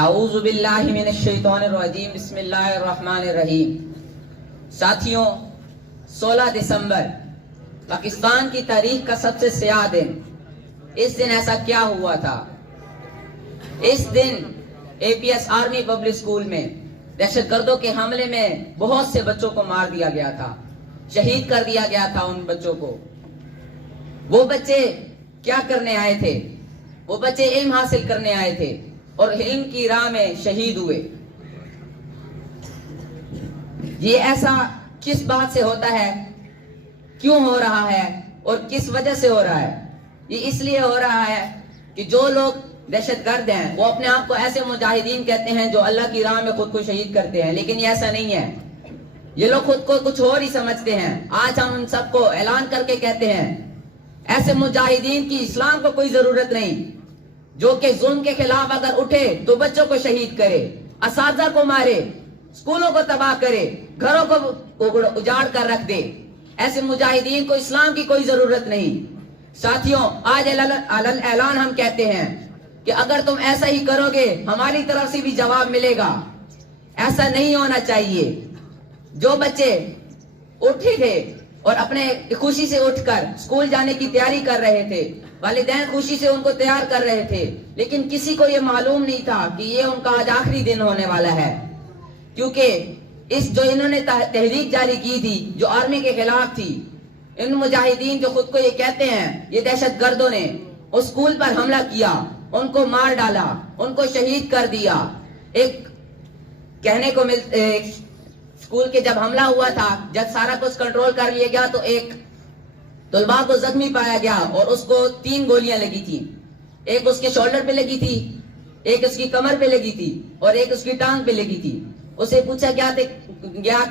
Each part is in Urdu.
اعوذ باللہ من الشیطان الرجیم بسم اللہ الرحمن الرحیم۔ ساتھیوں، 16 دسمبر پاکستان کی تاریخ کا سب سے سیاہ دن۔ اس دن ایسا کیا ہوا تھا؟ اس دن A P S army public school میں دہشت گردوں کے حملے میں بہت سے بچوں کو مار دیا گیا تھا، شہید کر دیا گیا تھا ان بچوں کو۔ وہ بچے کیا کرنے آئے تھے؟ وہ بچے علم حاصل کرنے آئے تھے اور علم کی راہ میں شہید ہوئے۔ یہ ایسا کس بات سے ہوتا ہے، کیوں ہو رہا ہے اور کس وجہ سے ہو رہا ہے؟ یہ اس لیے ہو رہا ہے کہ جو لوگ دہشت گرد ہیں وہ اپنے آپ کو ایسے مجاہدین کہتے ہیں جو اللہ کی راہ میں خود کو شہید کرتے ہیں، لیکن یہ ایسا نہیں ہے۔ یہ لوگ خود کو کچھ اور ہی سمجھتے ہیں۔ آج ہم ان سب کو اعلان کر کے کہتے ہیں، ایسے مجاہدین کی اسلام کو کوئی ضرورت نہیں، جو کہ ظلم کے خلاف اگر اٹھے تو بچوں کو شہید کرے، اساتذہ کو مارے، اسکولوں کو تباہ کرے، گھروں کو اجاڑ کر رکھ دے۔ ایسے مجاہدین کو اسلام کی کوئی ضرورت نہیں۔ ساتھیوں، آج اعلان ہم کہتے ہیں کہ اگر تم ایسا ہی کرو گے ہماری طرف سے بھی جواب ملے گا۔ ایسا نہیں ہونا چاہیے۔ جو بچے اٹھے تھے اور اپنے خوشی سے اٹھ کر اسکول جانے کی تیاری کر رہے تھے، والدین خوشی سے ان کو تیار کر رہے تھے، لیکن کسی کو یہ معلوم نہیں تھا کہ یہ ان کا آج آخری دن ہونے والا ہے، کیونکہ جو انہوں نے تحریک جاری کی تھی جو آرمی کے خلاف تھی، ان مجاہدین جو خود کو یہ کہتے ہیں، یہ دہشت گردوں نے اس اسکول پر حملہ کیا، ان کو مار ڈالا، ان کو شہید کر دیا۔ ایک کہنے کو اسکول کے جب حملہ ہوا تھا، جب سارا کچھ کنٹرول کر لیا گیا تو ایک طلباء کو زخمی پایا گیا اور اس کو 3 گولیاں لگی تھی۔ ایک اس کے شولڈر پہ لگی تھی، ایک اس کی کمر پہ لگی تھی اور ایک اس کی ٹانگ پہ لگی تھی۔ اسے پوچھا گیا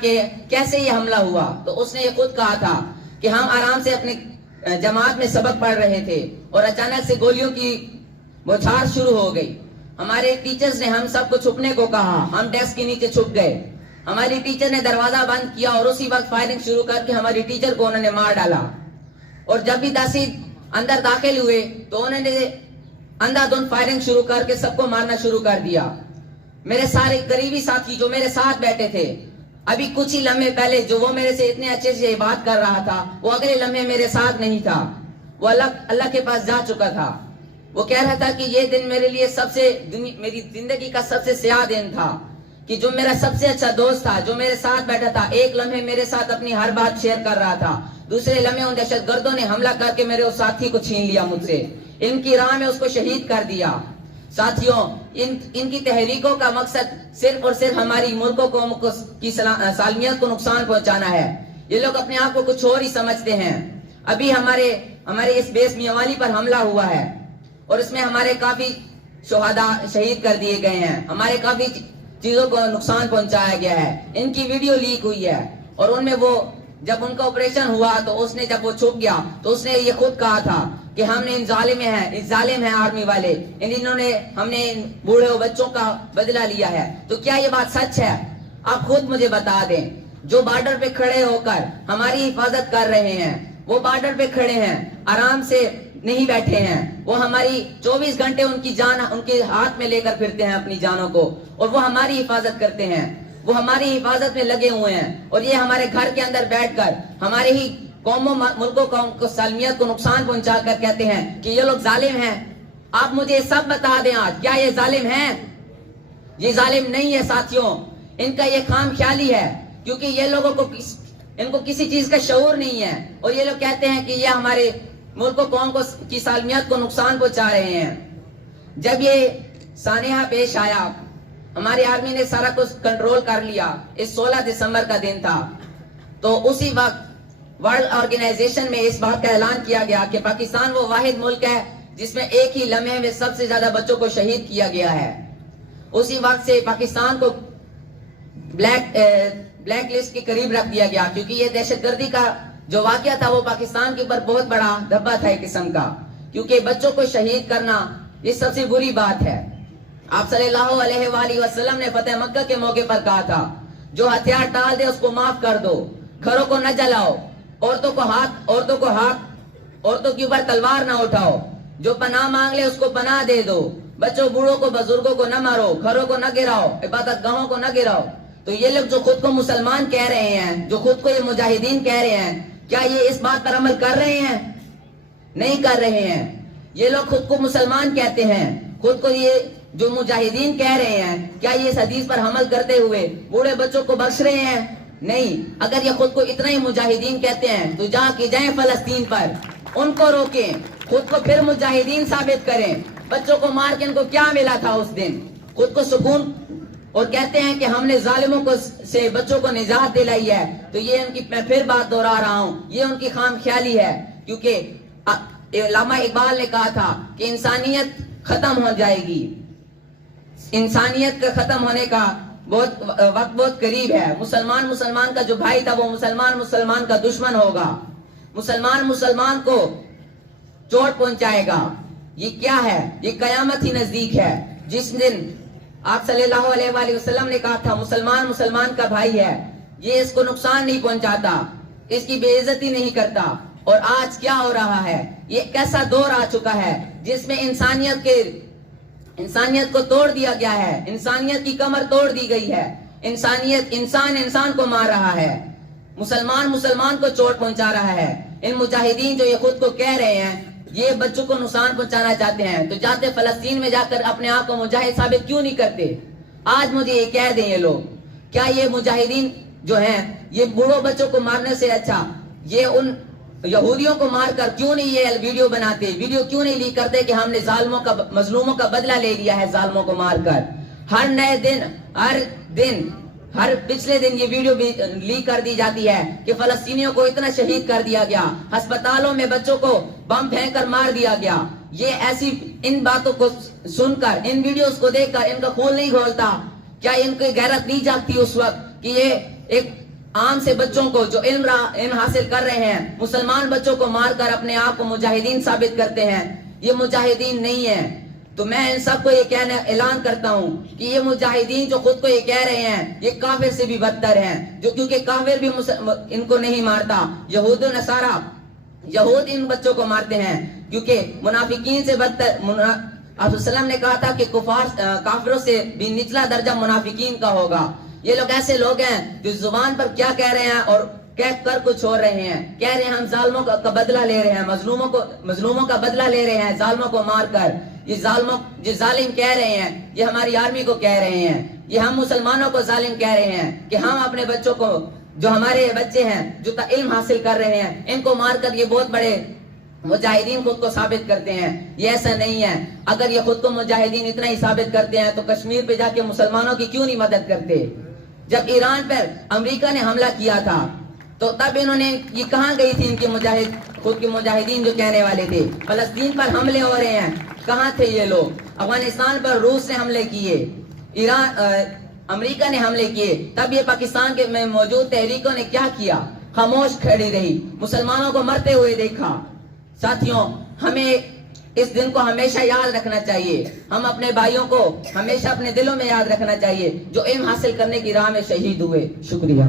کہ کیسے یہ حملہ ہوا، تو اس نے یہ خود کہا تھا کہ ہم آرام سے اپنے جماعت میں سبق پڑھ رہے تھے اور اچانک سے گولیوں کی بوچھار شروع ہو گئی۔ ہمارے ٹیچرز نے ہم سب کو چھپنے کو کہا، ہم ڈیسک کے نیچے چھپ گئے۔ ہماری ٹیچر نے دروازہ بند کیا اور اسی وقت فائرنگ شروع کر کے ہماری ٹیچر کو انہوں نے مار ڈالا۔ اور جب بھی داسید اندر داخل ہوئے تو انہوں نے اندھا دھند فائرنگ شروع کر کے سب کو مارنا شروع کر دیا۔ میرے سارے قریبی ساتھی جو میرے ساتھ بیٹھے تھے، ابھی کچھ ہی لمحے پہلے جو وہ میرے سے اتنے اچھے سے بات کر رہا تھا، وہ اگلے لمحے میرے ساتھ نہیں تھا، وہ اللہ کے پاس جا چکا تھا۔ وہ کہہ رہا تھا کہ یہ دن میرے لیے میری زندگی کا سب سے سیاہ دن تھا، کہ جو میرا سب سے اچھا دوست تھا، جو میرے ساتھ بیٹھا تھا، ایک لمحے میرے ساتھ اپنی ہر بات شیئر کر رہا تھا، دوسرے لمحے ان دہشت گردوں نے حملہ کر کے میرے اس ساتھی کو چھین لیا مجھ سے، ان کی راہ میں اس کو شہید کر دیا۔ ساتھیوں، ان کی تحریکوں کا مقصد صرف اور صرف ہماری ملکوں کی سالمیت کو نقصان پہنچانا ہے۔ یہ لوگ اپنے آپ کو کچھ اور ہی سمجھتے ہیں۔ ابھی ہمارے اس بیس میاوالی پر حملہ ہوا ہے اور اس میں ہمارے کافی شہداء شہید کر دیے گئے ہیں، ہمارے کافی چیزوں کو نقصان پہنچایا گیا ہے۔ ان کی ویڈیو لیک ہوئی ہے اور ان میں وہ جب ان کا آپریشن ہوا تو اس نے جب وہ چھپ گیا تو اس نے یہ خود کہا تھا کہ ہم نے ظالم ہیں آرمی والے، ہم نے بوڑھے و بچوں کا بدلہ لیا ہے۔ تو کیا یہ بات سچ ہے؟ آپ خود مجھے بتا دیں۔ جو بارڈر پہ کھڑے ہو کر ہماری حفاظت کر رہے ہیں، وہ بارڈر پہ کھڑے ہیں، آرام سے نہیں بیٹھے ہیں، وہ ہماری 24 گھنٹے ان کی جان ان کے ہاتھ میں لے کر پھرتے ہیں اپنی جانوں کو، اور وہ ہماری حفاظت کرتے ہیں، وہ ہماری حفاظت میں لگے ہوئے ہیں، اور یہ ہمارے گھر کے اندر بیٹھ کر ہمارے ہی قوموں ملکوں کو سالمیت کو نقصان پہنچا کر کہتے ہیں کہ یہ لوگ ظالم ہیں۔ آپ مجھے سب بتا دیں آج، کیا یہ ظالم ہیں؟ یہ ظالم نہیں ہے ساتھیوں، ان کا یہ خام خیالی ہے، کیونکہ یہ لوگوں کو ان کو کسی چیز کا شعور نہیں ہے، اور یہ لوگ کہتے ہیں کہ یہ ہمارے ملک و قوم کی سالمیت کو نقصان پہنچا رہے ہیں۔ جب یہ سانحہ پیش آیا، ہماری آرمی نے سارا کچھ کنٹرول کر لیا، اس 16 دسمبر کا دن تھا، تو اسی وقت ورلڈ آرگنائزیشن میں اس بات کا اعلان کیا گیا کہ پاکستان وہ واحد ملک ہے جس میں ایک ہی لمحے میں سب سے زیادہ بچوں کو شہید کیا گیا ہے۔ اسی وقت سے پاکستان کو بلیک لسٹ کے قریب رکھ دیا گیا، کیونکہ یہ دہشت گردی کا جو واقعہ تھا وہ پاکستان کے اوپر بہت بڑا دھبا تھا ایک قسم کا، کیونکہ بچوں کو شہید کرنا یہ سب سے بری بات ہے۔ آپ صلی اللہ علیہ وآلہ وسلم نے فتح مکہ کے موقع پر کہا تھا، جو ہتھیار ڈال دے اس کو معاف کر دو، گھروں کو نہ جلاؤ، عورتوں کے اوپر تلوار نہ اٹھاؤ، جو پناہ مانگ لے اس کو پناہ دے دو، بچوں بوڑھوں کو بزرگوں کو نہ مارو, گھروں کو نہ گراؤ, عبادت گاہوں کو نہ گراؤ. تو یہ لوگ جو خود کو مسلمان کہہ رہے ہیں, جو خود کو یہ مجاہدین کہہ رہے ہیں, کیا یہ اس بات پر عمل کر رہے ہیں؟ نہیں کر رہے ہیں. یہ لوگ خود کو مسلمان کہتے ہیں, خود کو یہ جو مجاہدین کہہ رہے ہیں, کیا یہ اس حدیث پر عمل کرتے ہوئے بوڑھے بچوں کو بخش رہے ہیں؟ نہیں. اگر یہ خود کو اتنا ہی مجاہدین کہتے ہیں تو جا کے جائیں فلسطین پر, ان کو روکیں, خود کو پھر مجاہدین ثابت کریں. بچوں کو مار کے ان کو کیا ملا تھا اس دن؟ خود کو سکون, اور کہتے ہیں کہ ہم نے ظالموں کو سے بچوں کو نجات دلائی ہے. تو یہ ان کی, میں پھر بات دوہرا رہا ہوں, یہ ان کی خام خیالی ہے. کیونکہ علامہ اقبال نے کہا تھا کہ انسانیت ختم ہو جائے گی, انسانیت کا ختم ہونے کا وقت بہت قریب ہے. مسلمان کا جو بھائی تھا وہ مسلمان کا دشمن ہوگا, مسلمان کو چوٹ پہنچائے گا. یہ کیا ہے؟ یہ قیامت ہی نزدیک ہے. جس دن آپ صلی اللہ علیہ وآلہ وسلم نے کہا تھا مسلمان کا بھائی ہے, یہ اس کو نقصان نہیں پہنچاتا, اس کی بے عزتی نہیں کرتا. اور آج کیا ہو رہا ہے؟ یہ کیسا دور آ چکا ہے جس میں انسانیت کو توڑ دیا گیا ہے, انسانیت کی کمر توڑ دی گئی ہے. انسان کو مار رہا ہے, مسلمان کو چوٹ پہنچا رہا ہے. ان مجاہدین جو یہ خود کو کہہ رہے ہیں, یہ بچوں کو نقصان پہنچانا چاہتے ہیں, تو جاتے فلسطین میں جا کر اپنے آپ کو مجاہد ثابت کیوں نہیں کرتے؟ آج مجھے یہ کہہ دیں یہ لوگ, کیا یہ مجاہدین جو ہیں یہ بوڑھوں بچوں کو مارنے سے اچھا یہ ان یہودیوں کو مار کر کیوں نہیں یہ ویڈیو بناتے, ویڈیو کیوں نہیں لیک کرتے کہ ہم نے مظلوموں کا بدلہ لے لیا ہے ظالموں کو مار کر؟ ہر نئے دن, ہر پچھلے دن یہ ویڈیو بھی لیک کر دی جاتی ہے کہ فلسطینیوں کو اتنا شہید کر دیا گیا, ہسپتالوں میں بچوں کو بم پھینک کر مار دیا گیا. یہ ایسی ان باتوں کو سن کر, ان ویڈیوز کو دیکھ کر ان کا خون نہیں کھولتا؟ کیا ان کی غیرت نہیں جاگتی اس وقت کہ یہ ایک عام سے بچوں کو جو علم حاصل کر رہے ہیں, مسلمان بچوں کو مار کر اپنے آپ کو مجاہدین ثابت کرتے ہیں؟ یہ مجاہدین نہیں ہیں. تو میں ان سب کو یہ اعلان کرتا ہوں کہ یہ مجاہدین جو خود کو یہ کہہ رہے ہیں, یہ کافر سے بھی بدتر ہیں, جو کیونکہ کافر بھی ان کو نہیں مارتا. یہود و نصارہ, یہود ان بچوں کو مارتے ہیں, کیونکہ منافقین سے بدتر. آپ وسلم نے کہا تھا کہ کافروں سے بھی نچلا درجہ منافقین کا ہوگا. یہ لوگ ایسے لوگ ہیں جو زبان پر کیا کہہ رہے ہیں اور کہہ کر کچھ اور رہے ہیں. کہہ رہے ہیں ہم ظالموں کا بدلہ لے رہے ہیں, مظلوموں کا بدلہ لے رہے ہیں ظالموں کو مار کر. یہ ظالم کہہ رہے ہیں, یہ ہماری آرمی کو کہہ رہے ہیں, یہ ہم مسلمانوں کو ظالم کہہ رہے ہیں کہ ہم اپنے بچوں کو, جو ہمارے بچے ہیں جو علم حاصل کر رہے ہیں, ان کو مار کر یہ بہت بڑے مجاہدین خود کو ثابت کرتے ہیں. یہ ایسا نہیں ہے. اگر یہ خود کو مجاہدین اتنا ہی ثابت کرتے ہیں تو کشمیر پہ جا کے مسلمانوں کی کیوں نہیں مدد کرتے؟ جب ایران پر امریکہ نے حملہ کیا تھا تو تب انہوں نے, یہ کہاں گئی تھی ان کے خود کے مجاہدین جو کہنے والے تھے؟ فلسطین پر حملے ہو رہے ہیں, کہاں تھے یہ لوگ؟ افغانستان پر روس نے حملے کیے, امریکہ نے حملے کیے, تب یہ پاکستان کے میں موجود تحریکوں نے کیا کیا؟ خاموش کھڑی رہی, مسلمانوں کو مرتے ہوئے دیکھا. ساتھیوں, ہمیں اس دن کو ہمیشہ یاد رکھنا چاہیے, ہم اپنے بھائیوں کو ہمیشہ اپنے دلوں میں یاد رکھنا چاہیے جو علم حاصل کرنے کی راہ میں شہید ہوئے. شکریہ.